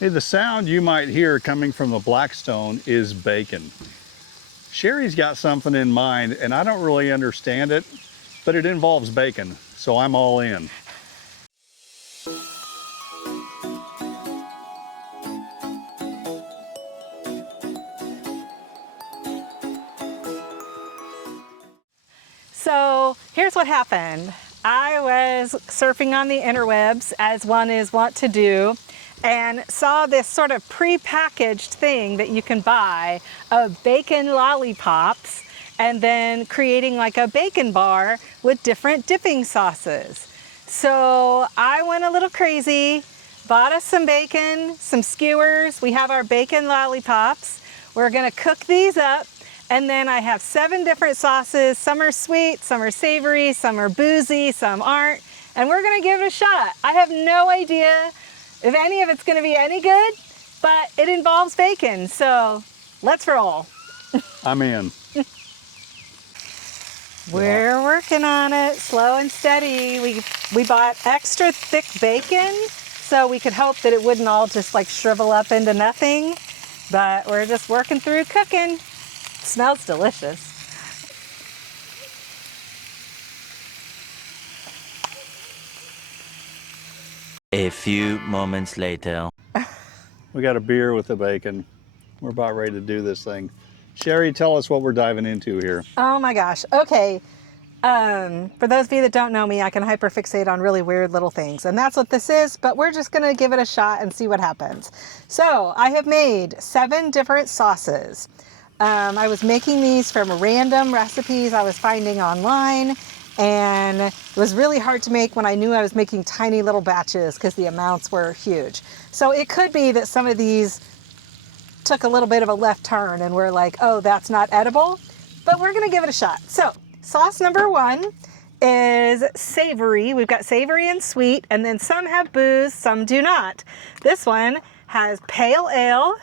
Hey, the sound you might hear coming from the Blackstone is bacon. Sherry's got something in mind, and I don't really understand it, but it involves bacon, so I'm all in. So here's what happened. I was surfing on the interwebs, as one is wont to do, and saw this sort of pre-packaged thing that you can buy of bacon lollipops, and then creating like a bacon bar with different dipping sauces. So I went a little crazy, bought us some bacon, some skewers. We have our bacon lollipops. We're gonna cook these up. And then I have 7 different sauces. Some are sweet, some are savory, some are boozy, some aren't. And we're gonna give it a shot. I have no idea if any of it's gonna be any good, but it involves bacon, so let's roll. I'm in. We're working on it, slow and steady. We bought extra thick bacon, so we could hope that it wouldn't all just like shrivel up into nothing. But we're just working through cooking. Smells delicious. A few moments later. We got a beer with the bacon. We're about ready to do this thing. Sherry, tell us what we're diving into here. Oh my gosh. Okay. For those of you that don't know me, I can hyperfixate on really weird little things, and that's what this is, but we're just gonna give it a shot and see what happens. So I have made 7 different sauces. I was making these from random recipes I was finding online, and it was really hard to make when I knew I was making tiny little batches because the amounts were huge. So it could be that some of these took a little bit of a left turn and we're like, oh, that's not edible, but we're gonna give it a shot. So sauce number 1 is savory. We've got savory and sweet, and then some have booze, some do not. This one has pale ale,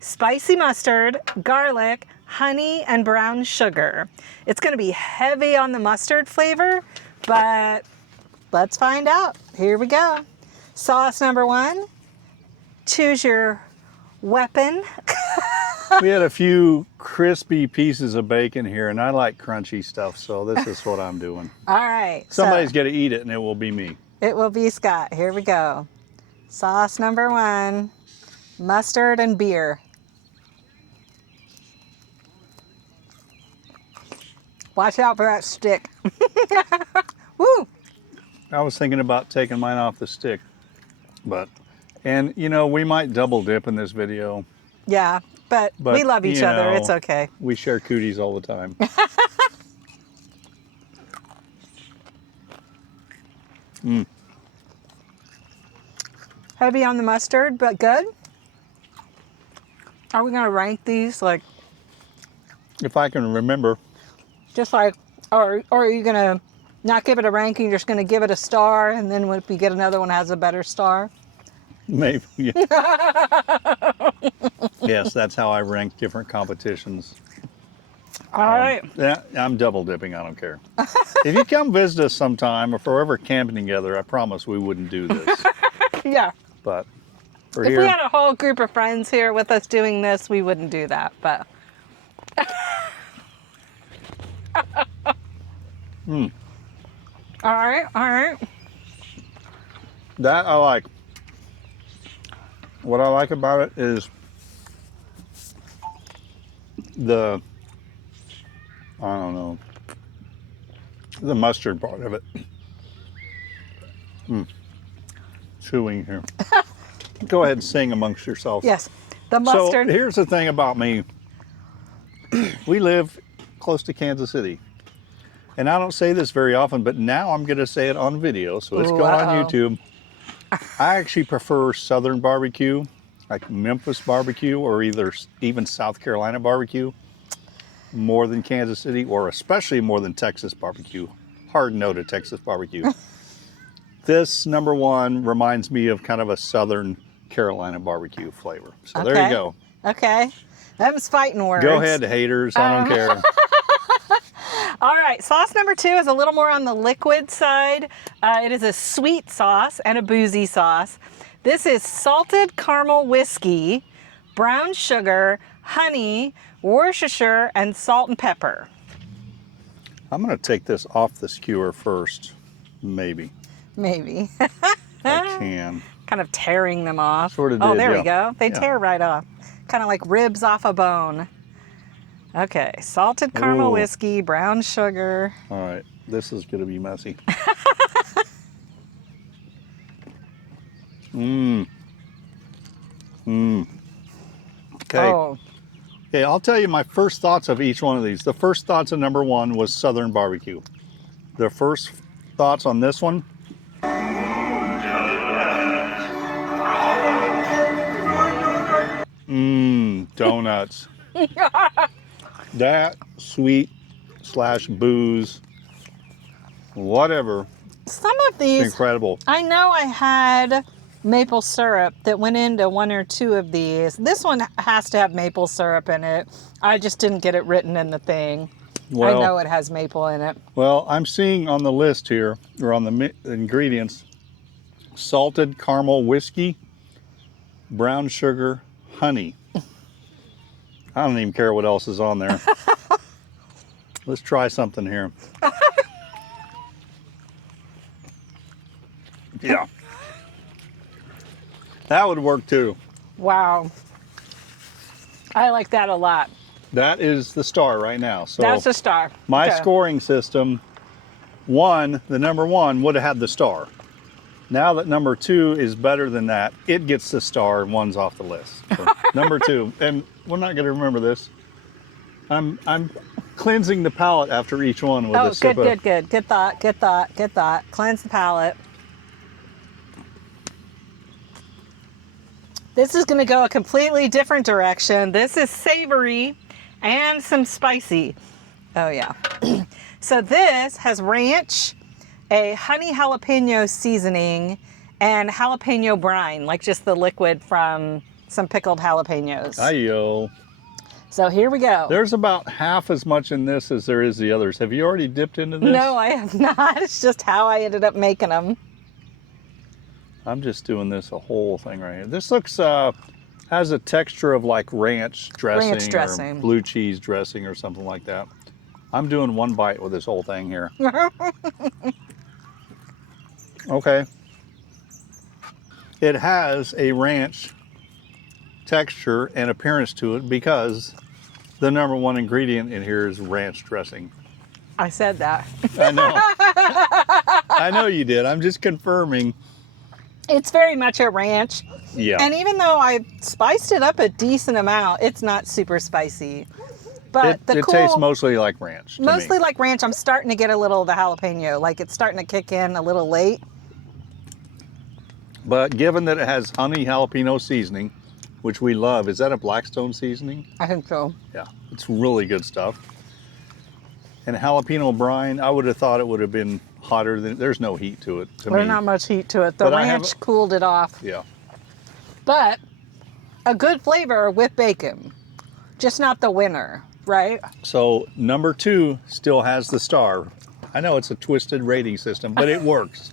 spicy mustard, garlic, honey, and brown sugar. It's gonna be heavy on the mustard flavor, but let's find out. Here we go. Sauce number 1, choose your weapon. We had a few crispy pieces of bacon here, and I like crunchy stuff, so this is what I'm doing. All right. Somebody's got to eat it, and it will be me. It will be Scott. Here we go. Sauce number 1, mustard and beer. Watch out for that stick. Woo! I was thinking about taking mine off the stick, and you know, we might double dip in this video. Yeah, but we love each other. It's okay. We share cooties all the time. Heavy on the mustard, but good. Are we gonna rank these like? If I can remember. Just like, or are you gonna not give it a ranking? You're just gonna give it a star, and then if we get another one has a better star. Maybe. Yeah. Yes, that's how I rank different competitions. All right. Yeah, I'm double dipping. I don't care. If you come visit us sometime, or if we're ever camping together, I promise we wouldn't do this. Yeah. But for If here, we had a whole group of friends here with us doing this, we wouldn't do that. But. All right. All right. that I like. What I like about it is the, I don't know, the mustard part of it. Chewing here. Go ahead and sing amongst yourselves. Yes. The mustard. So here's the thing about me. We live close to Kansas City. And I don't say this very often, but now I'm going to say it on video, so it's going on YouTube. I actually prefer Southern barbecue, like Memphis barbecue, or even South Carolina barbecue, more than Kansas City, or especially more than Texas barbecue. Hard no to Texas barbecue. This number 1 reminds me of kind of a Southern Carolina barbecue flavor. So Okay. there you go. Okay. That was fighting words. Go ahead, haters. I don't care. All right, sauce number 2 is a little more on the liquid side. It is a sweet sauce and a boozy sauce. This is salted caramel whiskey, brown sugar, honey, Worcestershire, and salt and pepper. I'm going to take this off the skewer first. Maybe. Maybe. I can. Kind of tearing them off. Sort of Oh, did, there yeah. we go. They Yeah. tear right off. Kind of like ribs off a bone. Okay, salted caramel Ooh. whiskey, brown sugar. All right. This is going to be messy. Okay. Oh, Okay, I'll tell you my first thoughts of each one of these. The first thoughts of number one was Southern barbecue. The first thoughts on this one. Donuts. That sweet / booze, whatever. some of these, Incredible. I know I had maple syrup that went into one or two of these. This one has to have maple syrup in it. I just didn't get it written in the thing. Well, I know it has maple in it. Well, I'm seeing on the list here, or on the ingredients, salted caramel whiskey, brown sugar, honey. I don't even care what else is on there. Let's try something here. Yeah. That would work too. Wow. I like that a lot. That is the star right now. So That's a star. my Okay. scoring system, the number one would have had the star. Now that number two is better than that, it gets the star and one's off the list. So number two, and we're not going to remember this. I'm cleansing the palate after each one with Oh, a sip good. Good thought. Cleanse the palate. This is going to go a completely different direction. This is savory and some spicy. Oh, yeah. So this has ranch, a honey jalapeno seasoning, and jalapeno brine, like just the liquid from some pickled jalapenos. Ayo. So here we go. There's about half as much in this as there is the others. Have you already dipped into this? No, I have not. It's just how I ended up making them. I'm just doing this a whole thing right here. This looks, has a texture of like ranch dressing, or blue cheese dressing or something like that. I'm doing one bite with this whole thing here. Okay. It has a ranch texture and appearance to it because the number one ingredient in here is ranch dressing. I said that. I know. I know you did. I'm just confirming. It's very much a ranch. Yeah. And even though I spiced it up a decent amount, it's not super spicy. But it tastes mostly like ranch. Mostly like ranch. I'm starting to get a little of the jalapeno. Like it's starting to kick in a little late. But given that it has honey jalapeno seasoning, which we love, is that a Blackstone seasoning? I think so. Yeah, it's really good stuff. And jalapeno brine, I would have thought it would have been hotter than. There's no heat to it. There's not much heat to it. The But I ranch cooled it off. Yeah. But a good flavor with bacon. Just not the winner, right? So number two still has the star. I know it's a twisted rating system, but it works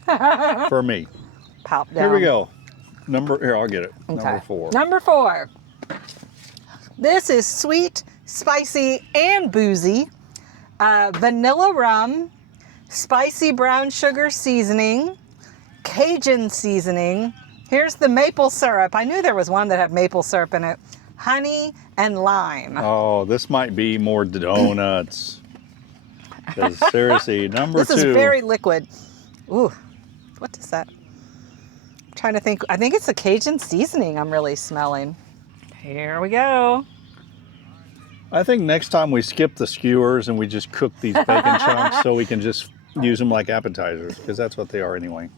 for me. Pop down. Here we go. Here, I'll get it. Okay. Number four. Number four. This is sweet, spicy, and boozy. Vanilla rum, spicy brown sugar seasoning, Cajun seasoning. Here's the maple syrup. I knew there was one that had maple syrup in it. Honey and lime. Oh, this might be more donuts. 'Cause seriously, number This two. is very liquid. Ooh, what is that? I'm trying to think. I think it's the Cajun seasoning I'm really smelling. Here we go. I think next time we skip the skewers and we just cook these bacon chunks so we can just use them like appetizers, because that's what they are anyway.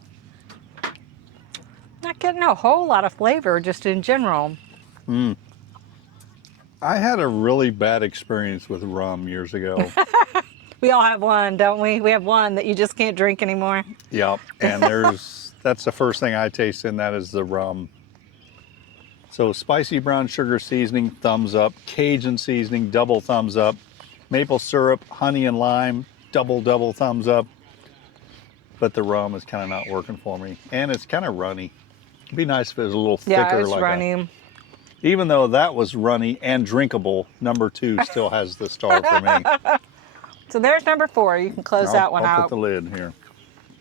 Not getting a whole lot of flavor just in general. I had a really bad experience with rum years ago. We all have one, don't we? We have one that you just can't drink anymore. Yep, and that's the first thing I taste in that is the rum. So spicy brown sugar seasoning, thumbs up. Cajun seasoning, double thumbs up. Maple syrup, honey and lime, double thumbs up. But the rum is kind of not working for me. And it's kind of runny. It'd be nice if it was a little thicker. Yeah, it's like runny. Even though that was runny and drinkable, number 2 still has the star for me. So there's number 4. You can close that one I'll out. put the lid here.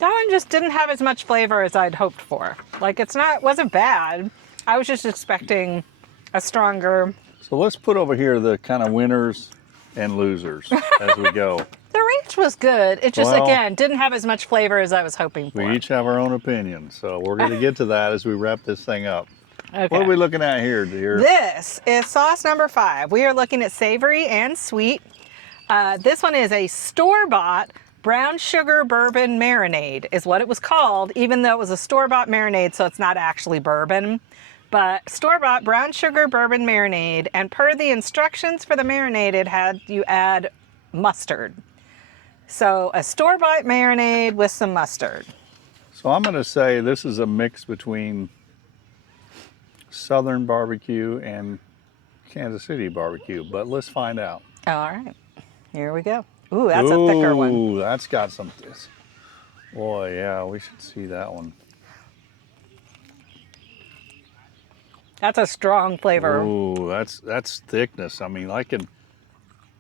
That one just didn't have as much flavor as I'd hoped for. Like wasn't bad. I was just expecting a stronger. So let's put over here the kind of winners and losers as we go. The ranch was good. It just, Well, again, didn't have as much flavor as I was hoping for. We each have our own opinion, so we're going to get to that as we wrap this thing up. Okay. What are we looking at here, dear? This is sauce number 5. We are looking at savory and sweet. This one is a store-bought brown sugar bourbon marinade is what it was called, even though it was a store-bought marinade, so it's not actually bourbon. But store-bought brown sugar bourbon marinade, and per the instructions for the marinade, it had you add mustard. So a store-bought marinade with some mustard. So I'm going to say this is a mix between Southern barbecue and Kansas City barbecue, but let's find out. All right, here we go. Ooh, that's a thicker one. Ooh, that's got some. Boy, yeah, we should see that one. That's a strong flavor. Ooh, that's thickness. I mean,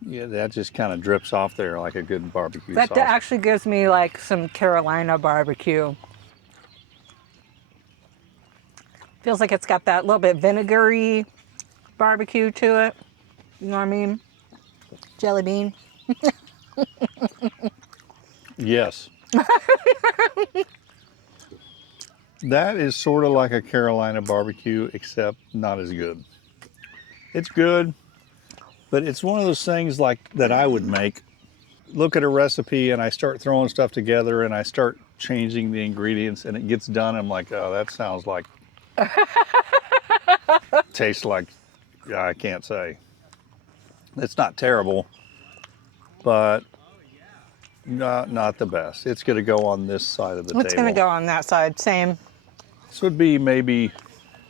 yeah, that just kind of drips off there like a good barbecue sauce. That actually gives me like some Carolina barbecue. Feels like it's got that little bit vinegary barbecue to it. You know what I mean? Jelly bean. Yes. That is sort of like a Carolina barbecue, except not as good. It's good, but it's one of those things like that I would make. Look at a recipe and I start throwing stuff together and I start changing the ingredients and it gets done. I'm like, oh, that sounds like, tastes like, I can't say. It's not terrible, but not the best. It's going to go on this side of the table. It's going to go on that side, same. This would be maybe,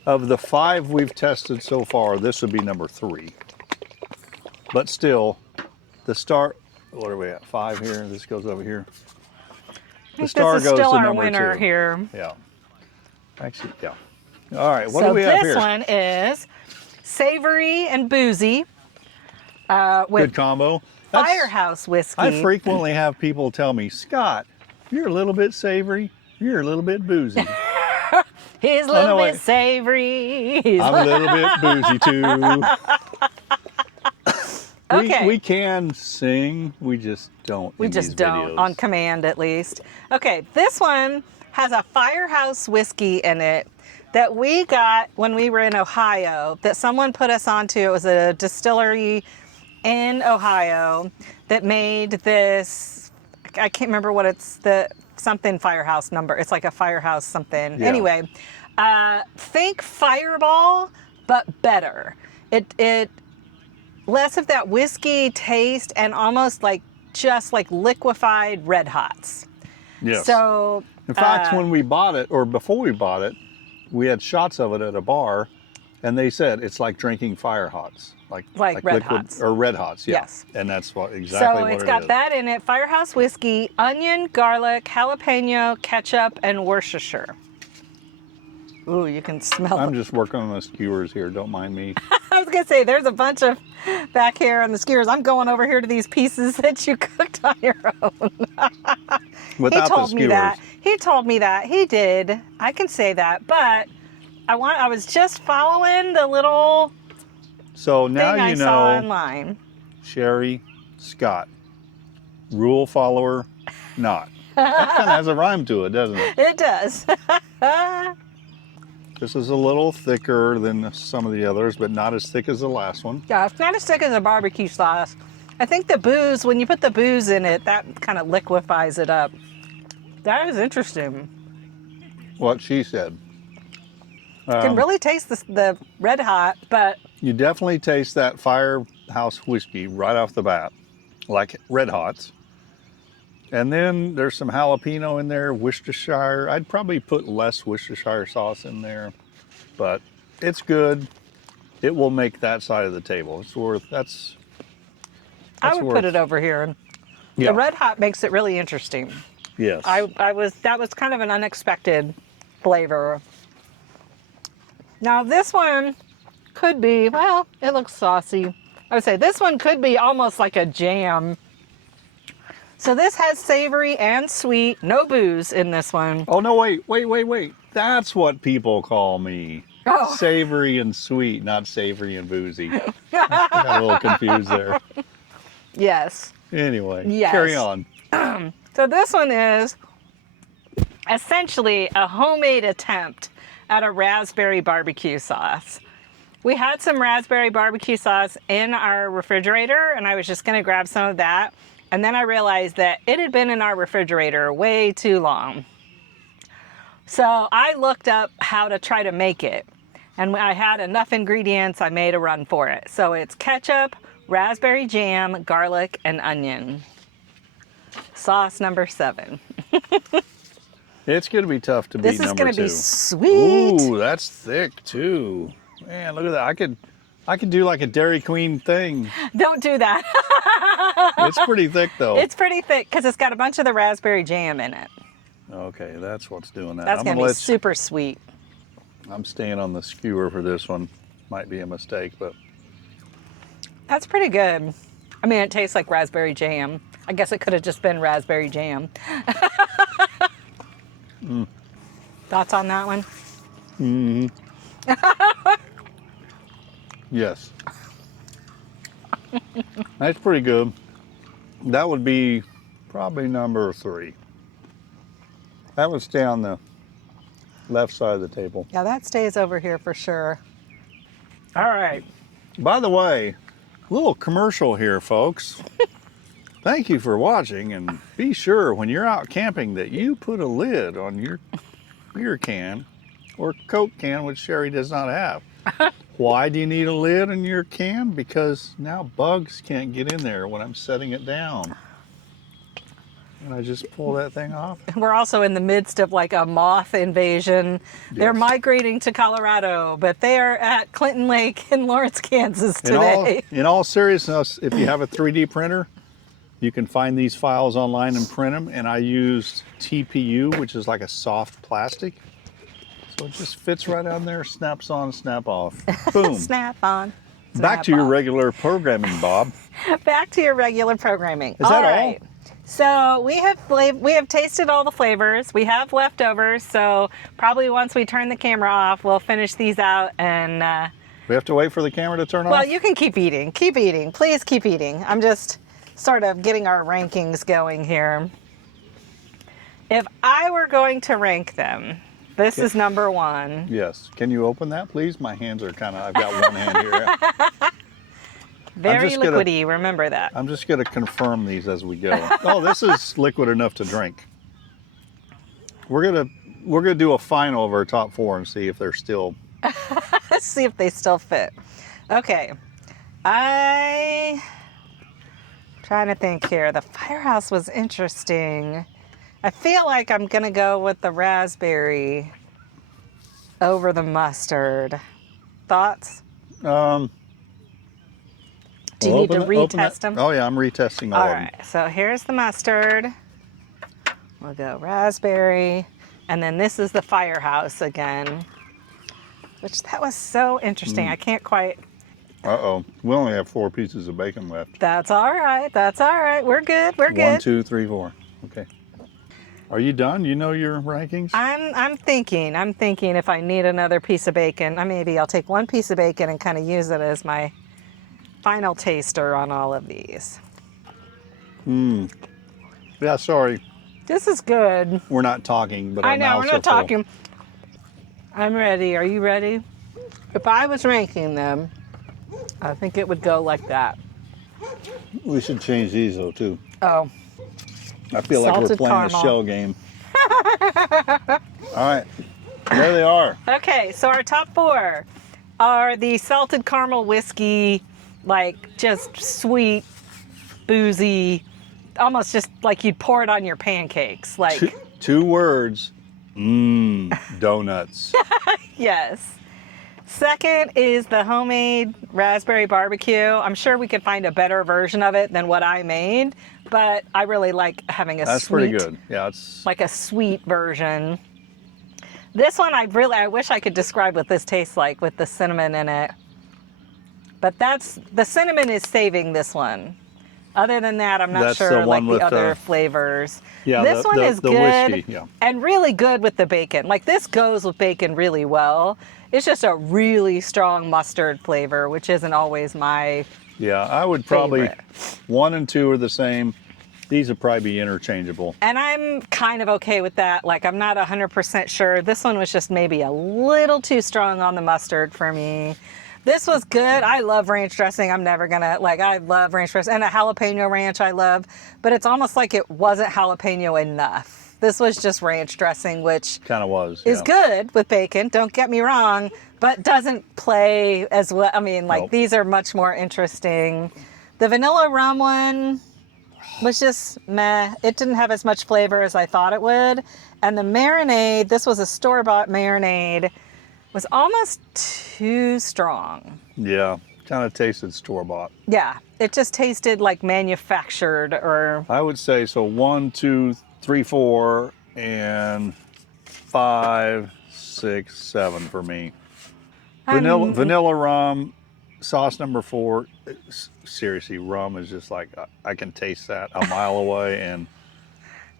of the 5 we've tested so far, this would be number 3. But still, the star, what are we at, 5 here? This goes over here. The star this is goes still to our number winner 2. here. Yeah. Actually, yeah. All right, what do we have here? So this one is savory and boozy with Good combo. firehouse whiskey. I frequently have people tell me, Scott, you're a little bit savory, you're a little bit boozy. He's a little bit savory. I'm a little bit boozy too. Okay. We can sing, we just don't. We just don't, on command at least. Okay, this one has a firehouse whiskey in it that we got when we were in Ohio, that someone put us onto. It was a distillery in Ohio that made this, I can't remember what it's, the something firehouse number. It's like a firehouse something. Yeah. Anyway, think Fireball, but better. It less of that whiskey taste and almost like just like liquefied Red Hots. Yes. So in fact, when we bought it, or before we bought it, we had shots of it at a bar, and they said it's like drinking Fire Hots, like Red liquid, Hots. or Red Hots. Yeah. Yes. And that's what exactly so what it's it got is. that in it: firehouse whiskey, onion, garlic, jalapeno, ketchup, and Worcestershire. Ooh, you can smell I'm it. just working on the skewers here. Don't mind me. I was gonna say there's a bunch of back here on the skewers. I'm going over here to these pieces that you cooked on your own. Without He told the skewers. me that. He told me that. He did. I can say that, but I was just following the little So now thing I you saw know, online. Sherry Scott, rule follower, not. That kind of has a rhyme to it, doesn't it? It does. This is a little thicker than some of the others, but not as thick as the last one. Yeah, it's not as thick as a barbecue sauce. I think the booze, when you put the booze in it, that kind of liquefies it up. That is interesting. What she said. You can really taste the Red Hot, but You definitely taste that firehouse whiskey right off the bat, like Red Hots. And then there's some jalapeno in there, Worcestershire. I'd probably put less Worcestershire sauce in there, but it's good. It will make that side of the table. It's worth, that's I would put it over here. Yeah. The Red Hot makes it really interesting. Yes. That was kind of an unexpected flavor. Now this one could be, well, it looks saucy. I would say this one could be almost like a jam. So this has savory and sweet, no booze in this one. Oh, no, wait. That's what people call me. Oh. Savory and sweet, not savory and boozy. I got a little confused there. Yes. Anyway, Yes. carry on. So this one is essentially a homemade attempt at a raspberry barbecue sauce. We had some raspberry barbecue sauce in our refrigerator, and I was just going to grab some of that. And then I realized that it had been in our refrigerator way too long. So I looked up how to try to make it. And I had enough ingredients, I made a run for it. So it's ketchup, raspberry jam, garlic, and onion. Sauce number 7. It's going to be tough to beat This is number going to 2. be sweet. Ooh, that's thick too. Man, look at that. I could do like a Dairy Queen thing. Don't do that. It's pretty thick though. It's pretty thick because it's got a bunch of the raspberry jam in it. Okay, that's what's doing that. That's going to be super sweet. I'm staying on the skewer for this one. Might be a mistake, but That's pretty good. I mean, it tastes like raspberry jam. I guess it could have just been raspberry jam. Thoughts on that one? yes. That's pretty good. That would be probably number 3. That would stay on the left side of the table. Yeah, that stays over here for sure. All right. By the way, little commercial here, folks. Thank you for watching, and be sure when you're out camping that you put a lid on your beer can or Coke can, which Sherry does not have. Why do you need a lid on your can? Because now bugs can't get in there when I'm setting it down. And I just pull that thing off. We're also in the midst of like a moth invasion. They're Yes. migrating to Colorado, but they are at Clinton Lake in Lawrence, Kansas today. In all seriousness, if you have a 3D printer, you can find these files online and print them. And I used TPU, which is like a soft plastic. So it just fits right on there, snaps on, snap off. Boom. Snap on. Back to your regular programming, Bob. Back to your regular programming. Is that all? right. So we have tasted all the flavors. We have leftovers. So probably once we turn the camera off, we'll finish these out and. We have to wait for the camera to turn off? Well, you can keep eating. Keep eating. Please keep eating. I'm just sort of getting our rankings going here. If I were going to rank them, this is number 1. Yes. Can you open that, please? My hands are I've got one hand here. Very just gonna- liquidy, remember that. I'm just going to confirm these as we go. Oh, this is liquid enough to drink. We're gonna do a final of our top 4 and see if they're still. Let's see if they still fit. Okay. Trying to think here. The firehouse was interesting. I feel like I'm going to go with the raspberry over the mustard. Thoughts? Do you need to retest them? Oh yeah, I'm retesting all All of them. right, so here's the mustard. We'll go raspberry. And then this is the firehouse again, which that was so interesting. I can't quite. Uh-oh. We only have 4 pieces of bacon left. That's all right. That's all right. We're good. We're 1, good. 2, 3, 4. Okay. Are you done? You know your rankings? I'm thinking if I need another piece of bacon, maybe I'll take 1 piece of bacon and kind of use it as my final taster on all of these. Yeah, sorry. This is good. We're not talking, but I our know, we're mouths not are full. talking. I'm ready. Are you ready? If I was ranking them, I think it would go like that. We should change these though too. Oh, I feel like we're Salted playing caramel. a shell game. All right, there they are. okay. So our top 4 are the salted caramel whiskey, like just sweet, boozy, almost just like you'd pour it on your pancakes. Like, 2 words. Donuts. yes. Second is the homemade raspberry barbecue. I'm sure we could find a better version of it than what I made, but I really like having a That's sweet, pretty good. Yeah, it's like a sweet version. This one, I wish I could describe what this tastes like with the cinnamon in it. But the cinnamon is saving this one. Other than that, I'm not That's sure the like one the with other flavors. Yeah, this one is the good whiskey, yeah. and really good with the bacon. Like this goes with bacon really well. It's just a really strong mustard flavor, which isn't always my Yeah, I would probably, favorite. 1 and 2 are the same. These would probably be interchangeable. And I'm kind of okay with that. Like I'm not 100% sure. This one was just maybe a little too strong on the mustard for me. This was good. I love ranch dressing. I'm never gonna, I love ranch dressing. And a jalapeno ranch I love. But it's almost like it wasn't jalapeno enough. This was just ranch dressing, which Kind of was, is yeah. good with bacon, don't get me wrong, but doesn't play as well. I mean, Nope. these are much more interesting. The vanilla rum one was just meh. It didn't have as much flavor as I thought it would. And the marinade, this was a store-bought marinade, was almost too strong. Yeah, kind of tasted store-bought. Yeah, it just tasted like manufactured or... I would say so 1, 2, 3, 4, and 5, 6, 7 for me. Vanilla rum, sauce number 4. Seriously, rum is just like, I can taste that a mile away and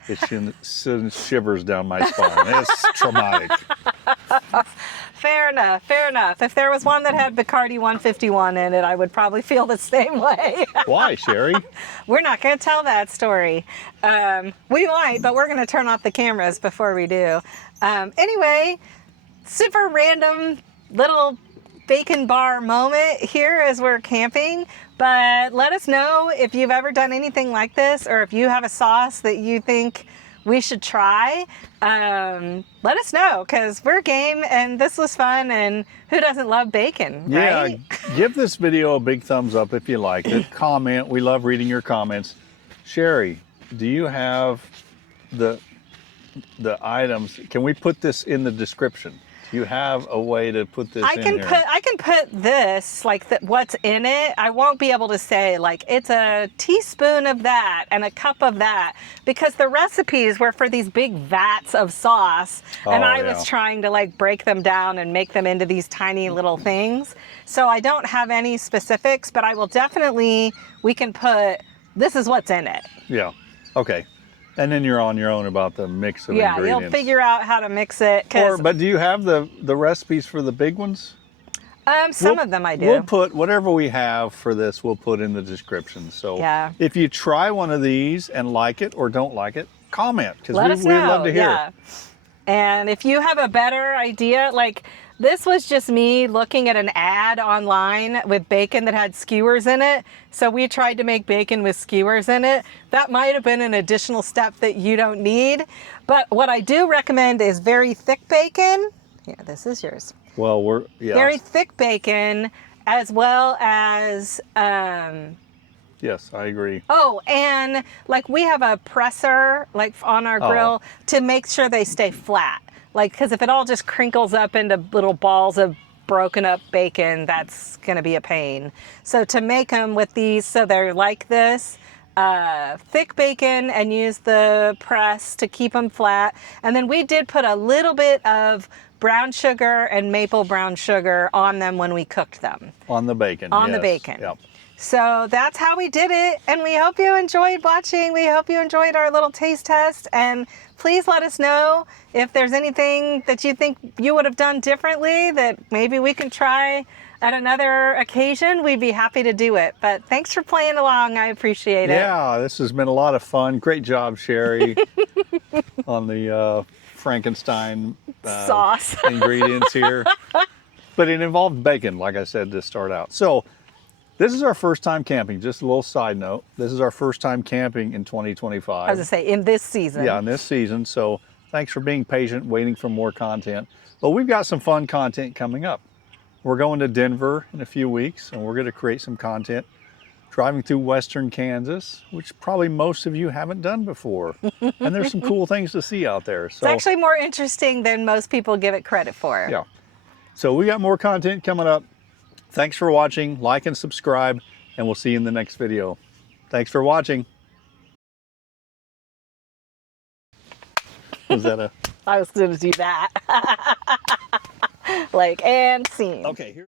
it sends shivers down my spine. It's traumatic. Fair enough, fair enough. If there was one that had Bacardi 151 in it, I would probably feel the same way. Why, Sherry? We're not going to tell that story. We might, but we're going to turn off the cameras before we do. Anyway, super random little bacon bar moment here as we're camping. But let us know if you've ever done anything like this or if you have a sauce that you think we should try. Let us know because we're game and this was fun and who doesn't love bacon, right? Yeah, give this video a big thumbs up if you liked it. Comment. We love reading your comments. Sherry, do you have the items? Can we put this in the description? Do you have a way to put this in here? I can put this, what's in it. I won't be able to say, it's a teaspoon of that and a cup of that because the recipes were for these big vats of sauce and I was trying to, break them down and make them into these tiny little things. So I don't have any specifics, but I will definitely, we can put, this is what's in it. Yeah. Okay. And then you're on your own about the mix of ingredients. Yeah, you'll figure out how to mix it. But do you have the recipes for the big ones? Some of them I do. We'll put whatever we have for this, we'll put in the description. So if you try one of these and like it or don't like it, comment because we'd love to hear it. And if you have a better idea, this was just me looking at an ad online with bacon that had skewers in it. So we tried to make bacon with skewers in it. That might have been an additional step that you don't need. But what I do recommend is very thick bacon. Yeah, this is yours. Well, very thick bacon as well as... Yes, I agree. Oh, and we have a presser on our grill to make sure they stay flat. Because if it all just crinkles up into little balls of broken up bacon, that's going to be a pain. So to make them with these, so they're like this, thick bacon and use the press to keep them flat. And then we did put a little bit of brown sugar and maple brown sugar on them when we cooked them. On the bacon. On the bacon. Yep. So that's how we did it. And we hope you enjoyed watching. We hope you enjoyed our little taste test. And please let us know if there's anything that you think you would have done differently that maybe we can try at another occasion. We'd be happy to do it. But thanks for playing along. I appreciate it. Yeah, this has been a lot of fun. Great job, Sherry, on the Frankenstein sauce ingredients here. But it involved bacon, like I said, to start out. So this is our first time camping. Just a little side note. This is our first time camping in 2025. I was going to say, in this season. Yeah, in this season. So thanks for being patient, waiting for more content. But we've got some fun content coming up. We're going to Denver in a few weeks, and we're going to create some content driving through western Kansas, which probably most of you haven't done before. And there's some cool things to see out there. So, it's actually more interesting than most people give it credit for. Yeah. So we got more content coming up. Thanks for watching. Like and subscribe, and we'll see you in the next video. Thanks for watching. Was that a... I was going to do that. Like, and scene. Okay, here.